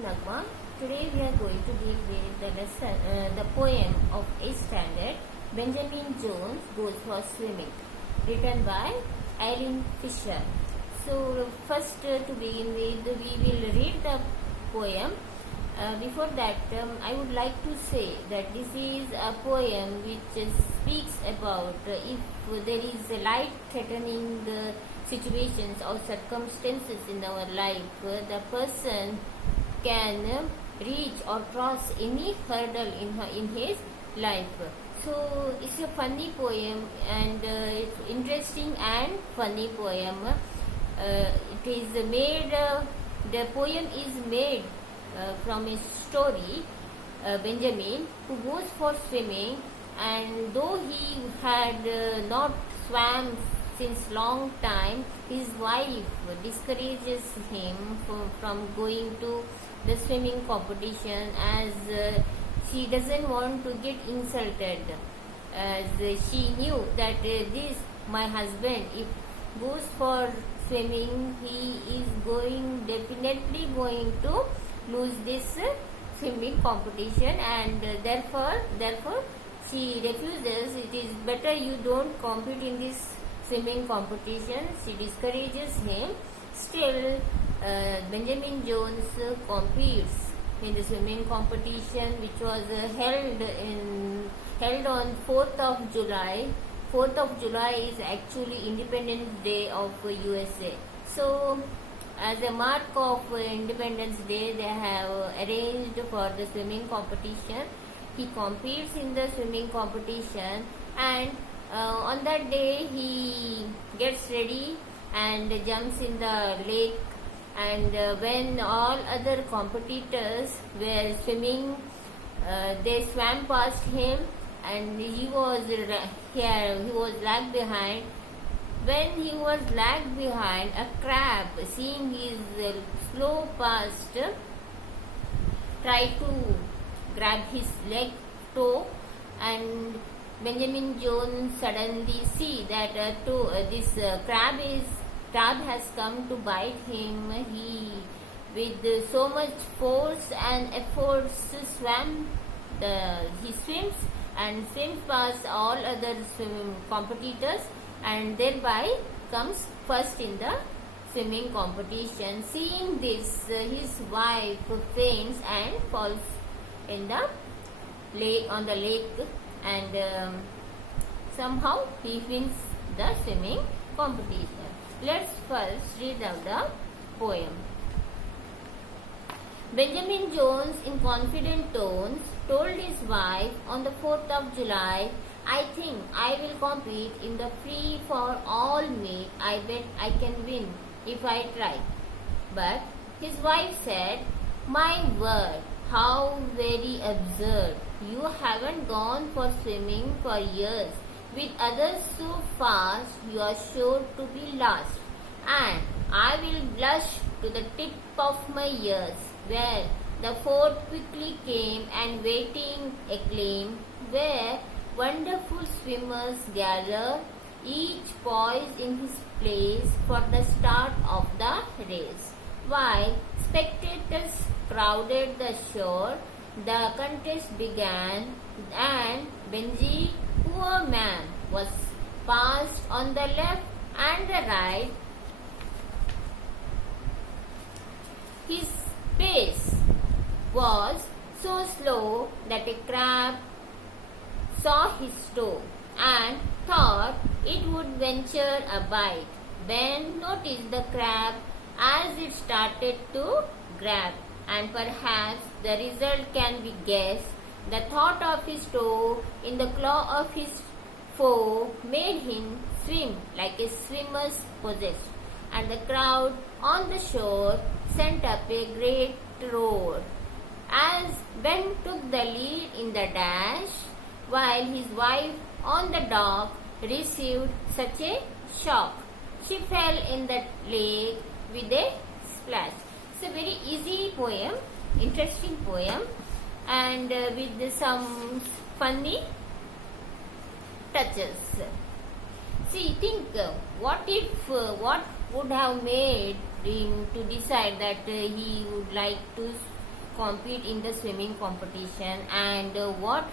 Nagma. Today we are going to deal with the poem of 8th standard, Benjamin Jones Goes for Swimming, written by Eileen Fisher. So first to begin with, we will read the poem. Before that, I would like to say that this is a poem which speaks about if there is a life threatening situations or circumstances in our life, the person can reach or cross any hurdle in his life. So it's a funny poem and it's interesting and funny poem. It is made. The poem is made from a story. Benjamin, who goes for swimming, and though he had not swam since long time, his wife discourages him from going to the swimming competition as she doesn't want to get insulted, as she knew that this my husband, if goes for swimming, he is definitely going to lose this swimming competition, and therefore she refuses. It is better you don't compete in this swimming competition. She discourages him. Still, Benjamin Jones competes in the swimming competition, which was held on 4th of July. 4th of July is actually Independence Day of USA. So, as a mark of Independence Day, they have arranged for the swimming competition. He competes in the swimming competition, and on that day he gets ready and jumps in the lake, and when all other competitors were swimming, they swam past him, and he was lagged behind. When he was lagged behind, a crab, seeing his slow past, tried to grab his leg toe, and Benjamin Jones suddenly see that this crab has come to bite him. He, with so much force and efforts, he swims past all other competitors, and thereby comes first in the swimming competition. Seeing this, his wife faints and falls in the on the lake, and somehow he wins the swimming competition. Let's first read out the poem. Benjamin Jones, in confident tones, told his wife on the 4th of July, "I think I will compete in the free for all meet. I bet I can win if I try." But his wife said, "My word, how very absurd. You haven't gone for swimming for years. With others so fast, you are sure to be lost. And I will blush to the tip of my ears." Where the fort quickly came, and waiting acclaim, where wonderful swimmers gathered, each poised in his place for the start of the race. While spectators crowded the shore, the contest began, and Benji, poor man, was passed on the left and the right. His pace was so slow that a crab saw his toe and thought it would venture a bite. Ben noticed the crab as it started to grab, and perhaps the result can be guessed. The thought of his toe in the claw of his foe made him swim like a swimmer's possessed, and the crowd on the shore sent up a great roar as Ben took the lead in the dash, while his wife on the dock received such a shock. She fell in the lake with a splash. It's a very easy poem, interesting poem, and with some funny touches. See, think what would have made him to decide that he would like to compete in the swimming competition, and what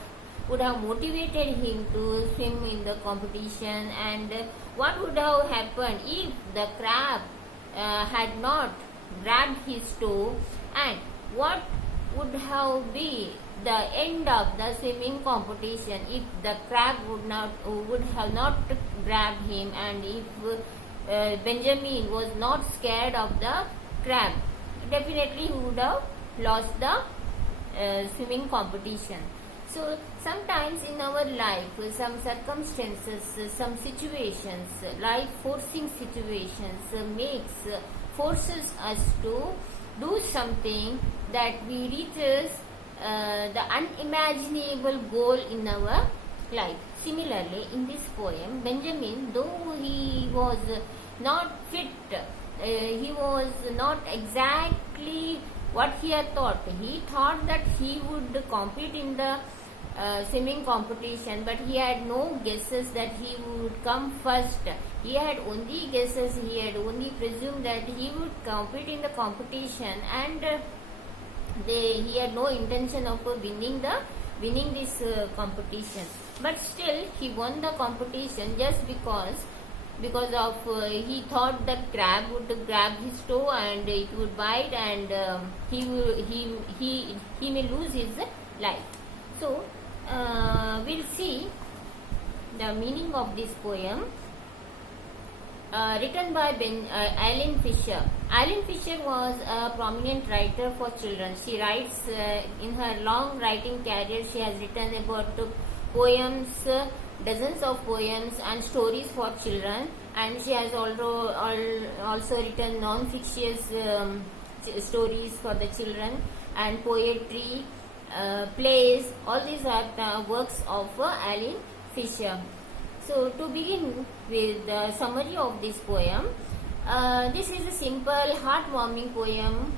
would have motivated him to swim in the competition, and what would have happened if the crab had not grabbed his toe, and what would have been the end of the swimming competition if the crab would have not grabbed him, and if Benjamin was not scared of the crab, definitely he would have lost the swimming competition. So sometimes in our life, some circumstances, some situations, life forcing situations forces us to do something that we reaches the unimaginable goal in our life. Similarly, in this poem, Benjamin, though he was not fit, he was not exactly what he had thought. He thought that he would compete in the swimming competition, but he had no guesses that he would come first. He had only guesses, he had only presumed that he would compete in the competition, and he had no intention of winning this competition. But still he won the competition just because of he thought that crab would grab his toe and it would bite, and he may lose his life. So we'll see the meaning of this poem. Written by Eileen Fisher. Eileen Fisher was a prominent writer for children. She writes in her long writing career, she has written about poems, dozens of poems and stories for children, and she has also written non-fictitious stories for the children, and poetry, plays. All these are works of Eileen Fisher. So to begin with the summary of this poem, this is a simple, heartwarming poem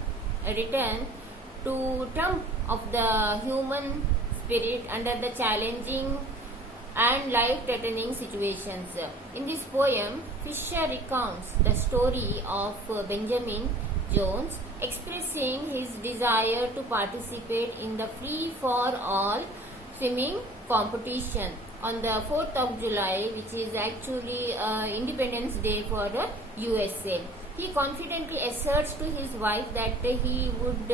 written to trump of the human spirit under the challenging and life-threatening situations. In this poem, Fisher recounts the story of Benjamin Jones, expressing his desire to participate in the free-for-all swimming competition on the 4th of July, which is actually Independence Day for the USA. He confidently asserts to his wife that he would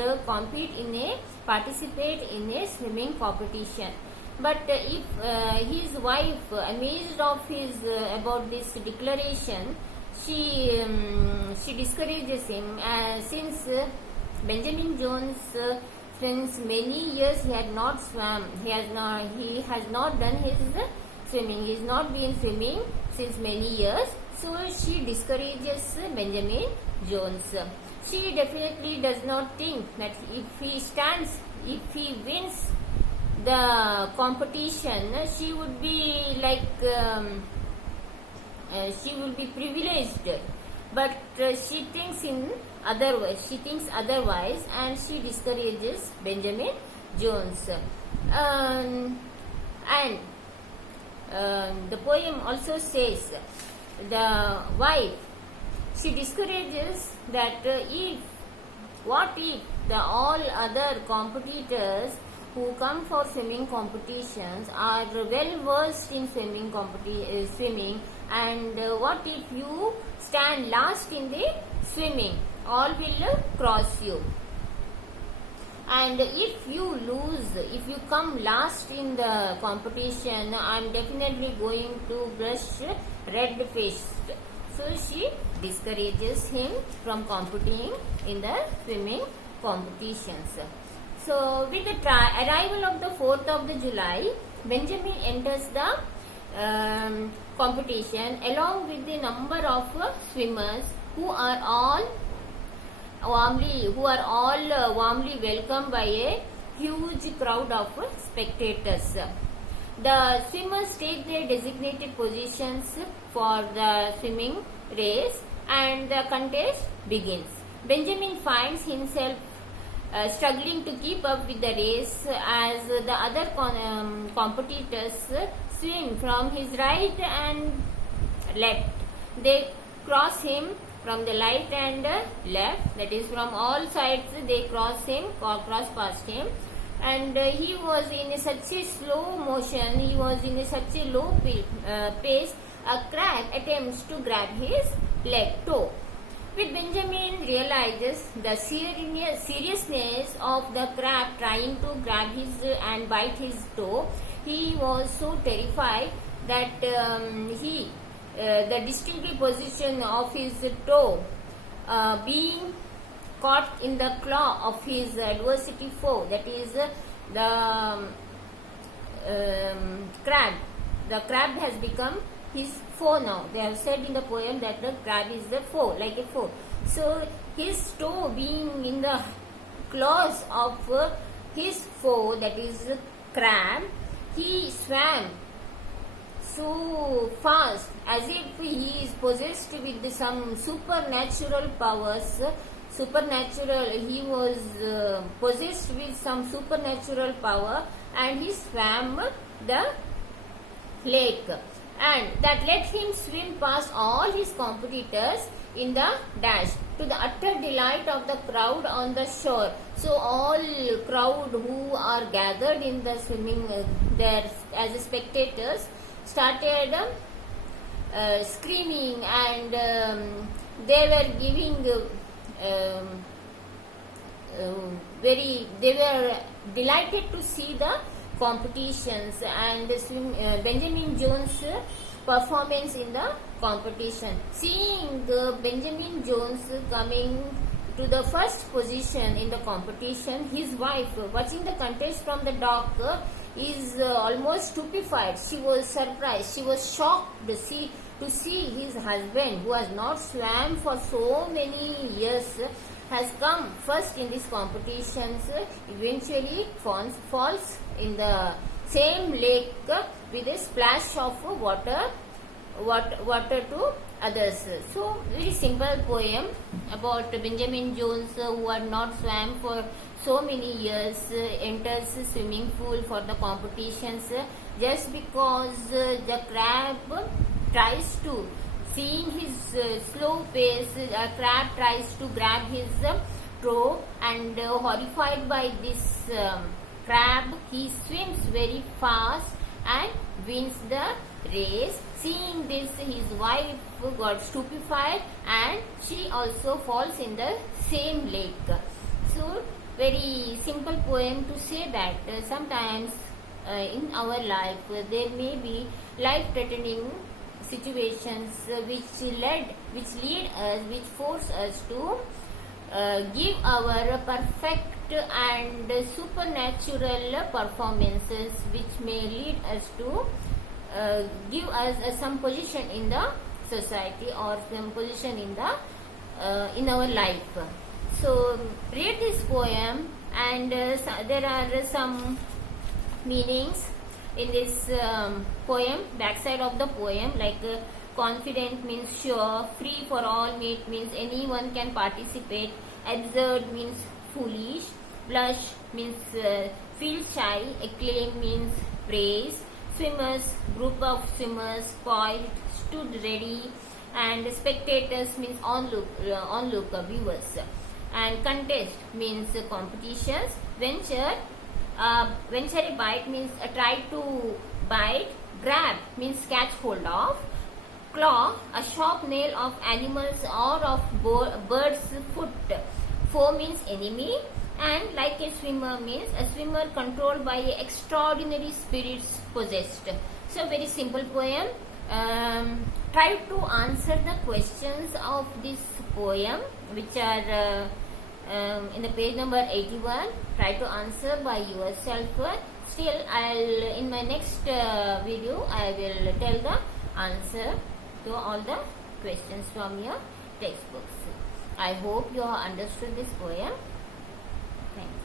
participate in a swimming competition. But if his wife, amazed of his about this declaration, she discourages him, since Benjamin Jones since many years he had not swam. He has not done his swimming. He has not been swimming since many years. So she discourages Benjamin Jones. She definitely does not think that if he wins the competition, she would be she will be privileged. But she thinks otherwise, and she discourages Benjamin Jones. And the poem also says the wife, she discourages that what if the all other competitors who come for swimming competitions are well versed in swimming, and what if you stand last in the swimming? All will cross you, and if you come last in the competition, I am definitely going to blush red faced. So she discourages him from competing in the swimming competitions. So with the arrival of the 4th of the July, Benjamin enters the competition along with the number of swimmers who are all warmly welcomed by a huge crowd of spectators. The swimmers take their designated positions for the swimming race, and the contest begins. Benjamin finds himself struggling to keep up with the race as the other competitors swim from his right and left. They cross him from the right and left, that is from all sides they cross past him, and he was in such a slow motion, he was in such a low pace, a crab attempts to grab his toe. When Benjamin realizes the seriousness of the crab trying to grab his and bite his toe, he was so terrified that the distinctive position of his toe being caught in the claw of his adversity foe, that is the crab. The crab has become his foe now. They have said in the poem that the crab is the foe, like a foe. So his toe being in the claws of his foe, that is the crab, he swam so fast as if he is possessed with some supernatural powers. He was possessed with some supernatural power, and he swam the lake, and that let him swim past all his competitors in the dash, to the utter delight of the crowd on the shore. So all crowd who are gathered in the swimming there as spectators started screaming, and they were giving they were delighted to see the competitions and Benjamin Jones' performance in the competition. Seeing Benjamin Jones coming to the first position in the competition, his wife, watching the contest from the dock, is almost stupefied. She was surprised. She was shocked to see his husband, who has not swam for so many years, has come first in these competitions, eventually falls in the same lake with a splash of water to others. So very simple poem about Benjamin Jones, who had not swam for so many years, enters swimming pool for the competitions just because the crab tries to, seeing his slow pace, a crab tries to grab his toe, and horrified by this crab, he swims very fast and wins the race. Seeing this, his wife got stupefied, and she also falls in the same lake. So very simple poem to say that sometimes in our life there may be life-threatening situations which force us to give our perfect and supernatural performances, which may lead us to give us some position in the society or some position in the in our life. So read this poem, and there are some meanings in this poem, backside of the poem, like confident means sure, free for all means anyone can participate, absurd means foolish, blush means feel shy, acclaim means praise, swimmers, group of swimmers, poised, stood ready, and spectators means onlooker, viewers, and contest means competitions, venture a bite means try to bite, grab means catch hold of, claw a sharp nail of animals or of bird's foot, foe means enemy, and like a swimmer means a swimmer controlled by extraordinary spirits possessed. So very simple poem. Try to answer the questions of this poem, which are in the page number 81. Try to answer by yourself. Still, in my next video I will tell the answer to all the questions from your textbooks. I hope you have understood this poem. Thank you.